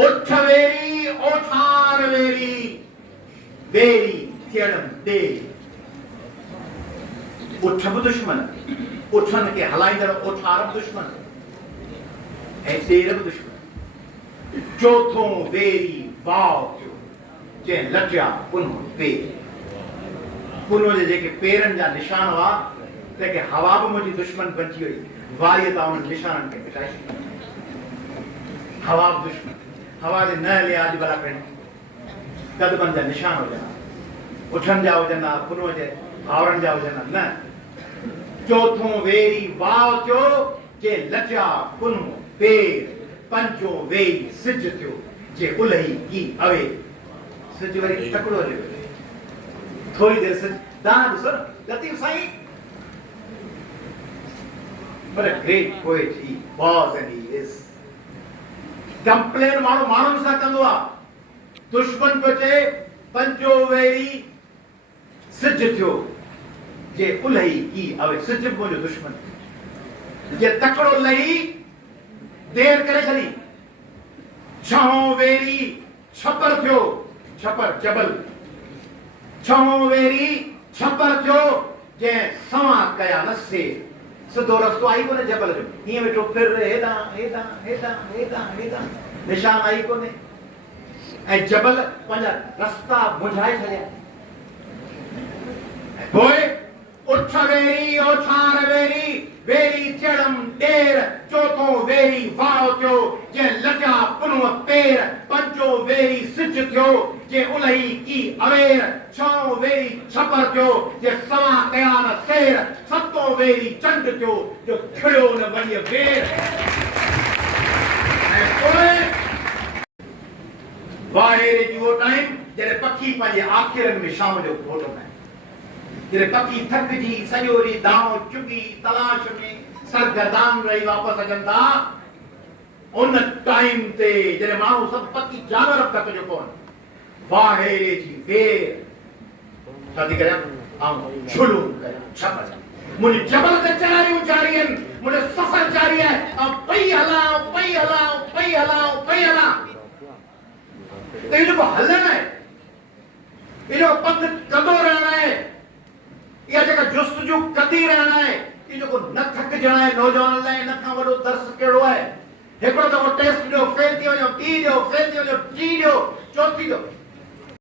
اوٺ ويري اوٺار ويري ويري थियण ॾे اوٺ बि दुश्मन اوٺن खे हलाईंदड़ اوٺار बि दुश्मन ऐं ॾेर बि दुश्मन चोथों वेरी वाव थियो जंहिं लटिया पुनो पेर पुनो जे जेके पेरनि जा निशान हुआ तंहिंखे हवा बि मुंहिंजी दुश्मन बणिजी वई वारीअ तां उन निशाननि खे मिटाए छॾियो हवा बि दुश्मन हवा जे न हले अॼु भला पिणु कदमनि जा निशान हुजनि उठनि जा हुजनि हा पुनो जे भाउरनि जा हुजनि न चोथों वेरी वाव थियो जे लटिया पुनो पेर पंजो वेरी सिज थियो जे उलही की अवे सिज वरी तकड़ो हलियो थोड़ी देर सिज दाना ॾिसो न लतीफ़ Sai What a great poet he was and he is. Complain माण्हू माण्हुनि सां कंदो आहे दुश्मन पियो चए पंजो वेरी सिज थियो जे उलही की अवे सिज मुंहिंजो दुश्मन जे तकड़ो लही देर करे छॾी छहों वेरी छपर थियो छपर जबल छहों वेरी छपर थियो जंहिं सवा कया न से सिधो रस्तो आई कोन्हे जबल जो हीअं वेठो फिर हेॾां हेॾां हेॾां हेॾां हेॾां निशान आई कोन्हे ऐं जबल पंहिंजा रस्ता बुझाए छॾिया पोइ उठ वेरी ओठार वेरी वेरी थियणम ॾेर चोथों वेरी वाव थियो जे लटिया पुनव पेर पंजो वेरी सिज थियो जे उलही की अवेर छहों वेरी छपर थियो जे सवा कया न सेर सतों वेरी चंड थियो जो खिड़ियो न वञे वेर ऐं पोइ वाहेरे जी उहो टाइम जॾहिं पखी पंहिंजे आखिरनि में शाम जो घोटंदा आहिनि जॾहिं पखी थकिजी सॼो ॾींहुं दाव चुगी तलाश में सरगर्दान रही वापसि अचनि था उन टाइम ते जॾहिं माण्हू सभु पखी जानवर थकिजो कोन वाहेरे जी वेर छा थी करियां झुलूं करियां छपर मुंहिंजी जबल ते चढ़ायूं जारी आहिनि मुंहिंजो सफ़र जारी आहे ऐं पई हलां पई हलां पई हलां पई हलां त इहो जेको हलणु आहे इहो जेको पंधु कंदो रहणु आहे इहा जेका जुस्तजू कंदी रहणु आहे इहो जेको न थकिजणु आहे नौजवान लाइ इन खां वॾो दर्स कहिड़ो आहे हिकिड़ो दफ़ो टेस्ट ॾियो फेल थी वञो ॿी ॾियो फेल थी वञो टी ॾियो चौथी ॾियो